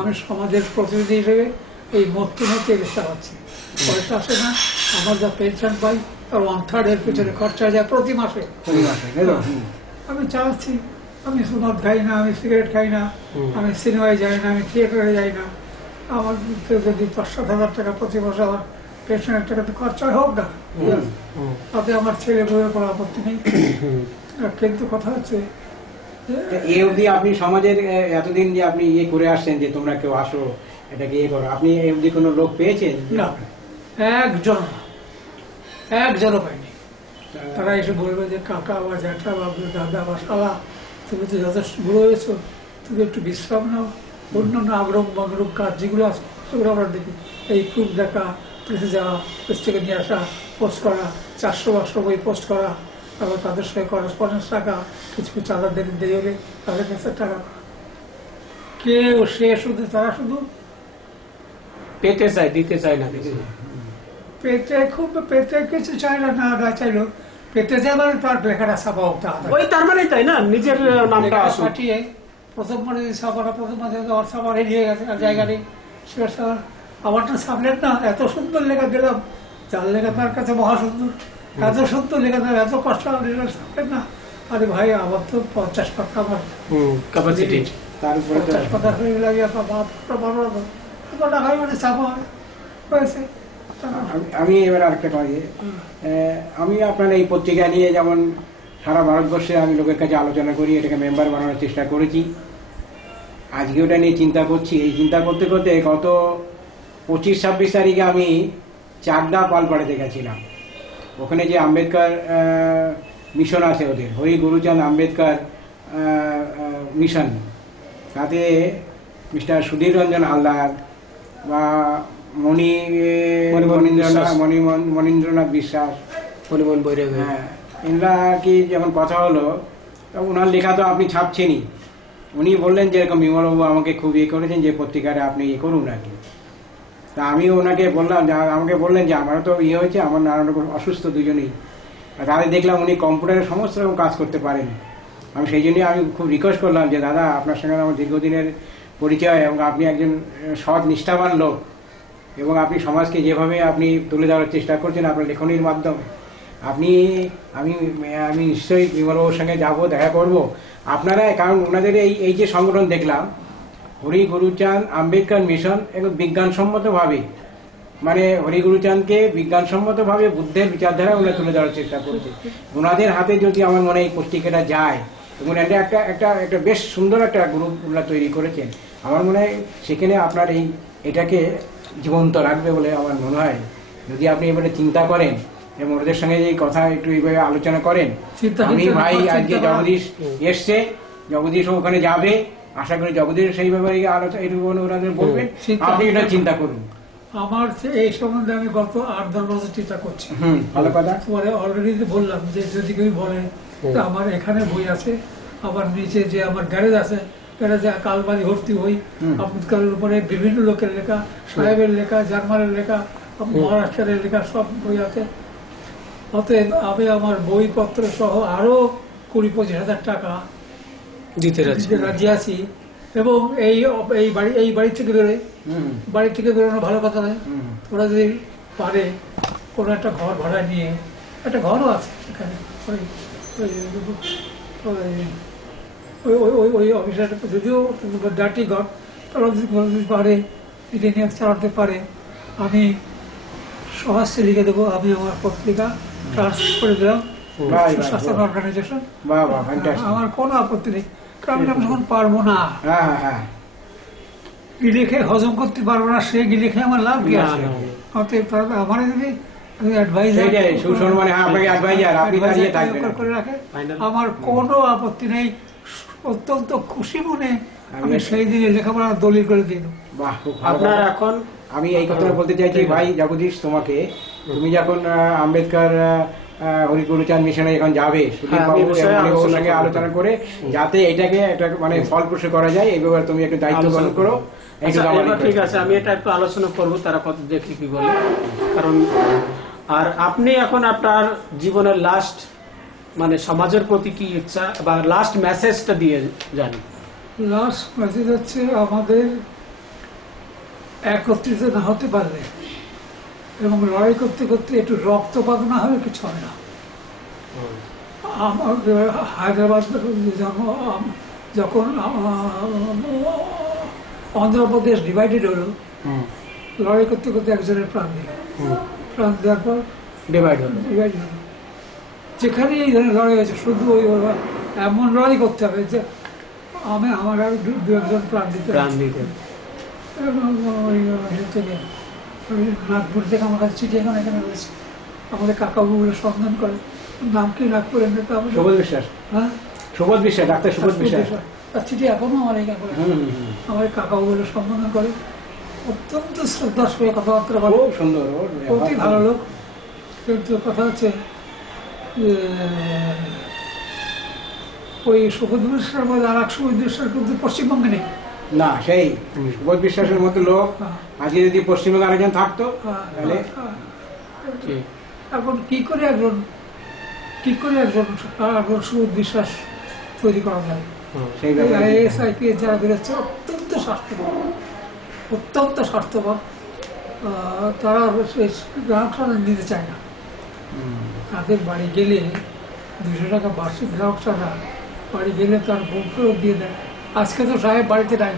আমি সমাজের প্রতিনিধি হিসেবে এই মূর্তি চেষ্টা পাচ্ছি। পয়সা আসে না, আমার যা পেনশন পাই আর 1/3 এর পিছনে খরচা যায় প্রতি মাসে। আমি চালাচ্ছি, আমি সুমদ খাই না, আমি সিগারেট খাই না, আমি সিনেমায় যাই না, আমি থিয়েটারে যাই না। আমার যদি 5-7 হাজার টাকা প্রতি মাসে আমার পেনশনের টাকাতে খরচা হোক না, তাতে আমার ছেলে বউয়ের কোনো আপত্তি নেই। কিন্তু কথা হচ্ছে এই অবধি আপনি সমাজের এতদিন যে আপনি ইয়ে করে আসছেন যে তোমরা কেউ আসো এটাকে ইয়ে করো, আপনি এই অবধি কোনো লোক পেয়েছেন? না, একজনও পাইনি। তারা এসে বলবে যে কাকা বা জ্যাঠা বা দাদা বা শালা, তুমি তো যথেষ্ট বুড়ো হয়েছো, তুমি একটু বিশ্রাম নাও। অন্যান্য আগ্রহ বাগ্রহ কাজ যেগুলো আছে সেগুলো আমরা দেখি, এই প্রুফ দেখা, প্রেসে যাওয়া, প্রেস থেকে নিয়ে আসা, পোস্ট করা, 400-500 বই পোস্ট করা, তারপর তাদের সঙ্গে করেসপন্ডেন্স রাখা, কিছু চাঁদা দেরি হলে তাদের কাছে টাকা। কেউ সে শুধু, তারা শুধু পেতে চায়, দিতে চায় না কিছু। পেতে কিছু চায় না, না চাইলো পেতে যায় মানে তার লেখাটা ছাপা হোক, ওই তার মানে তাই না, নিজের নামটা পাঠিয়ে প্রথম মানে ছাপাটা, প্রথম মাঝে আমার ছাপা রেডি হয়ে গেছে, আর জায়গা নেই। আমারটা ছাপলেন না, এত সুন্দর লেখা দিলাম, যার লেখা তার কাছে মহা সুন্দর, এত সুন্দর লেখা দিলাম, এত কষ্ট ছাপলেন না। আরে ভাই, আমার তো 50 পাতা আমার ক্যাপাসিটি, তার উপরে 50 পাতা হয়ে লাগে, মানে ছাপা হয়েছে। আমি এবার আরেকটা করি, আমি আপনার এই পত্রিকা নিয়ে যেমন সারা ভারতবর্ষে আমি লোকের কাছে আলোচনা করি, এটাকে মেম্বার বানানোর চেষ্টা করেছি, আজকে ওটা নিয়ে চিন্তা করছি। এই চিন্তা করতে করতে গত 25-26 তারিখে আমি চাকদা পালপাড়াতে গেছিলাম। ওখানে যে আম্বেদকর মিশন আছে ওদের, হরি গুরুচাঁদ আম্বেদকর মিশন, তাতে মিস্টার সুধীর রঞ্জন হালদার বা মনীন্দ্রনাথ বিশ্বাস, হ্যাঁ, এনারা কি যখন কথা হলো, ওনার লেখা তো আপনি ছাপছেনই, উনি বললেন যে এরকম বিমলবাবু আমাকে খুব ইয়ে করেছেন যে পত্রিকাটা আপনি ইয়ে করুন আর কি। তা আমি ওনাকে বললাম, আমাকে বললেন যে আমারও তো ইয়ে হয়েছে, আমার নানান রকম অসুস্থ দুজনেই, তাহলে দেখলাম উনি কম্পিউটারের সমস্ত রকম কাজ করতে পারেন। আমি সেই জন্যই আমি খুব রিকোয়েস্ট করলাম যে দাদা, আপনার সঙ্গে আমার দীর্ঘদিনের পরিচয় এবং আপনি একজন সৎ নিষ্ঠাবান লোক, এবং আপনি সমাজকে যেভাবে আপনি তুলে ধরার চেষ্টা করছেন আপনার লেখনীর মাধ্যমে, আমি নিশ্চয়ই বিমলবাবুর সঙ্গে যাব, দেখা করব আপনারা। কারণ ওনাদের এই যে সংগঠন দেখলাম, হরি গুরুচাঁদ আম্বেদকর মিশন, এবং বিজ্ঞানসম্মতভাবে, মানে হরি গুরুচাঁদকে বিজ্ঞানসম্মতভাবে বুদ্ধের বিচারধারা ওনারা তুলে ধরার চেষ্টা করছে। ওনাদের হাতে যদি আমার মনে হয় এই পত্রিকাটা যায়, এবং এটা একটা বেশ সুন্দর একটা গ্রুপ ওনারা তৈরি করেছেন, আমার মনে হয় সেখানে আপনার এটাকে জীবন্ত রাখবে বলে আমার মনে হয়। যদি আপনি এবারে চিন্তা করেন এবং ওদের সঙ্গে এই কথা একটু এইভাবে আলোচনা করেন। আমি ভাই আজকে জগদীশ এসছে, জগদীশ ওখানে যাবে, আশা করি জগদীশ সেই ব্যাপারে আলোচনা ওনাদের বলবেন, আপনি এটা চিন্তা করুন। আমার এই সম্বন্ধে আমি গত 8-10 বছর চিন্তা করছি। ভালো কথা। অলরেডি বললাম যে যদি কেউ বলে আমার এখানে বই আছে, আবার নিচে যে আমার গ্যারেজ আছে, গ্যারেজে কালবাড়ি ভর্তি হই, আম্বেদকরের উপরে বিভিন্ন লোকের লেখা, সাহেবের লেখা, জার্মানের লেখা, মহারাষ্ট্রের লেখা, সব বই আছে। অতএব আমি আমার বইপত্র সহ আরো 20-25 হাজার টাকা দিতে রাজি আছি। এবং এই বাড়ি থেকে বেরোনো ভালো কথা নয়। ওরা যদি পারে কোনো একটা ঘর ভাড়া নিয়ে, একটা ঘরও আছে এখানে, ওই অফিসার যদিও ডাটি ঘর, তারা যদি পারে এটা নিয়ে চালাতে পারে, আমি সহজে লিখে দেবো, আমি আমার পত্রিকা ট্রান্সফার করে দিলাম সুশাসন অর্গানাইজেশন। আমার কোনো আপত্তি নেই, কারণ আমি যখন পারবো না, লিখে হজম করতে পারবো না, সে লিখে আমার লাভ কি আছে? আমার যদি আমার কোনো আপত্তি নেই, অত্যন্ত খুশি মনে আমি সেই দিনে লেখাপড়া দলিল করে দিই। আপনার এখন আমি এই কথাটা বলতে চাইছি ভাই জগদীশ তোমাকে, তুমি যখন আম্বেদকর হরিগুরুচাঁদ মিশনে এখন যাবে, ওর সঙ্গে আলোচনা করে যাতে এটাকে একটা মানে ফলপ্রসূ করা যায়, এই ব্যাপারে তুমি একটু দায়িত্ব পালন করো। ঠিক আছে, আমি এটা একটু আলোচনা করবো, তারা কত দেখি কি বলে। কারণ আর আপনি এখন আপনার জীবনের লাস্ট মানে সমাজের প্রতি কি ইচ্ছা বা লাস্ট মেসেজটা দিয়ে যান? লাস্ট মেসেজ হচ্ছে আমাদের একত্রিত না হতে পারলে এবং লড়াই করতে করতে একটু রক্তপাত না হলে কিছু হয় না। হায়দ্রাবাদ যখন অন্ধ্রপ্রদেশ ডিভাইডেড হলো, লড়াই করতে করতে একজনের প্রাণ দিল, প্রাণ দেওয়ার পর ডিভাইড হলো। যেখানে এই ধরনের লড়াই হয়েছে শুধু ওই এমন লড়াই করতে হবে যে আমার আর দু একজন প্রাণ দিতে। নাগপুর থেকে আমার কাছে চিঠি এখন এখানে রয়েছে, আমাদের কাকাবাবুগুলো সন্ধান করে, নাম কি নাগপুরের নেতা সুবোধ বিশ্বাস, হ্যাঁ সুবোধ বিশ্বাস, ডাক্তার সুবোধ বিশ্বাস, তার চিঠি এখনো আমার এখানে আমার কাকাবাবুগুলো সম্বোধন করে, অত্যন্ত শ্রদ্ধার সঙ্গে কথাবার্তা বলে, সুন্দর, অতি ভালো লোক। কিন্তু কথা হচ্ছে ওই সুবোধ বিশ্বাসের মধ্যে আর এক সুবোধ বিশ্বাস কিন্তু পশ্চিমবঙ্গে নেই না, সেই সুবোধ বিশ্বাসের মতো লোক আজকে যদি পশ্চিমবঙ্গে আরেকজন থাকতো তাহলে। এখন কি করে একজন সুবোধ বিশ্বাস তৈরি করা যায়? আইএএস আইপিএস যারা বেরোচ্ছে অত্যন্ত স্বার্থপর, তারা গ্রাহক সাধারণ দিতে চায় না। তাদের বাড়ি গেলে 200 টাকা বার্ষিক গ্রাহক ছাড়া বাড়ি গেলে তার বোন ফেরত দিয়ে দেয়। আজকে তো সাহেব বাড়িতে নাই,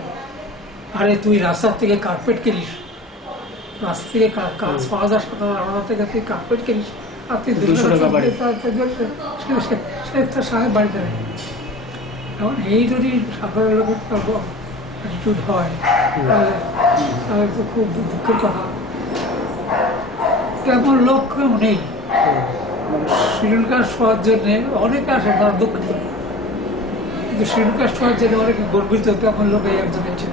আরে তুই রাস্তার থেকে কার্পেট কিনিস, রাস্তা থেকে 5,000-7,000 টাকা তুই কার্পেট কিনিস, আর তুই 200 টাকা সাহেব বাড়িতে নেই। এখন এই যদি সাধারণ লোকের অ্যাটিটিউড হয় তাহলে তো খুব দুঃখের কথা। তেমন লোক কেউ নেই। শ্রীলঙ্কার শোয়ার জন্য অনেকে আসে, তারা দুঃখিত, কিন্তু শ্রীলঙ্কার শোয়ার জন্য অনেকে গর্বিত, তেমন লোক এই একজনের ছিল।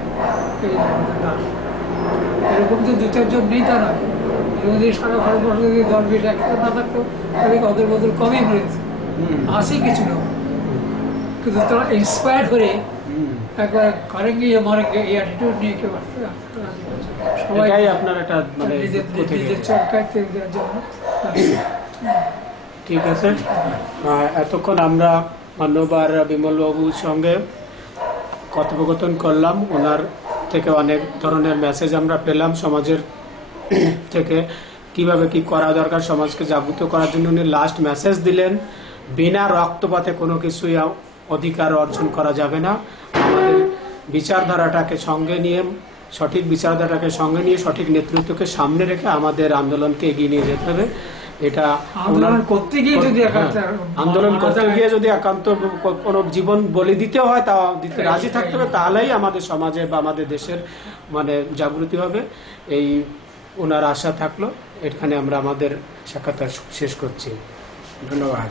এরকম তো 2-4 জন নেই, তা নয়। এরকম যদি সারা ভারতবর্ষ যদি 10-20 একসাথে না থাকতো তাহলে অদল বদল কমই মরেছে, আসি কিছু লোক, কিন্তু তারা ইন্সপায়ার্ড হয়ে একবার করেঙ্গে মরেঙ্গে এই অ্যাটিটিউড নিয়ে কেউ আসতে সবাই আপনার একটা মানে নিজের চরকায় তেল দেওয়ার জন্য। ঠিক আছে, এতক্ষণ আমরা মান্যবর বিমল বাবুর সঙ্গে কথোপকথন করলাম, ওনার থেকে অনেক ধরনের মেসেজ আমরা পেলাম সমাজের থেকে, কিভাবে কি করা দরকার সমাজকে জাগ্রত করার জন্য। উনি লাস্ট মেসেজ দিলেন, বিনা রক্তপাতে কোনো কিছুই অধিকার অর্জন করা যাবে না। আমাদের বিচারধারাটাকে সঙ্গে নিয়ে, সঠিক বিচারধারাটাকে সঙ্গে নিয়ে, সঠিক নেতৃত্বকে সামনে রেখে আমাদের আন্দোলনকে এগিয়ে নিয়ে যেতে হবে। এটা আন্দোলন করতে গিয়ে যদি একান্ত কোনো জীবন বলি দিতে হয়, তা দিতে রাজি থাকতে হবে, তাহলেই আমাদের সমাজে বা আমাদের দেশের মানে জাগৃতি হবে। এই ওনার আশা থাকলো। এখানে আমরা আমাদের সাক্ষাৎকার শেষ করছি। ধন্যবাদ।